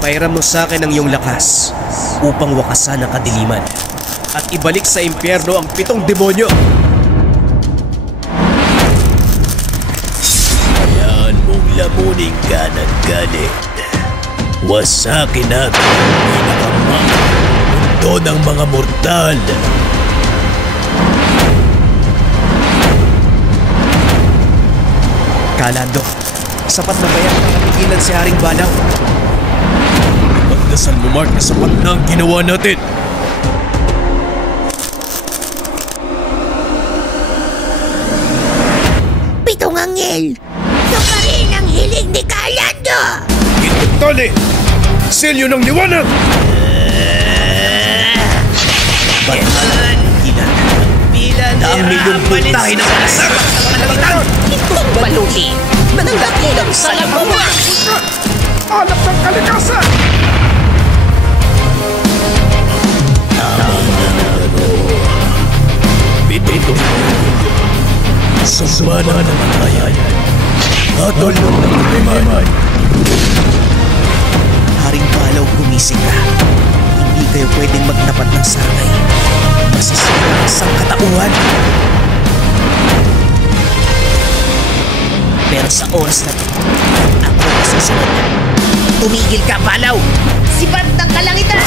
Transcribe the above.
Ipairam mo sa akin ang iyong lakas upang wakasan ang kadiliman at ibalik sa impyerno ang 7 demonyo. Hayaan mong lamunin ka ng galit. Wasakin natin ang pinakamumundo ng mga mortal. Kalando, sapat na ba yan para pigilan si Haring Balaw? Magdasal mo, Mark, na sapat na ang ginawa natin. Pitong anghel! Ito pa rin ang hiling ni Kalando! Ito, Tali! Selyo ng liwanag! Batman, bilan na ang milyong puntahin ng kalasar at kalangitan! Itong baluti! Nandakilang sa lamuan! Alap ng kalikasan! Pito. Sumana ng kaya. Hatol ng liman. Haring Balaw, gumising ka. Hindi kayo pwedeng magtapat ng sangay. Masisira ang sangkatauhan. Pero sa oras na ito, ako ang susunod. Tumigil ka, Balaw! Sibat ng kalangitan!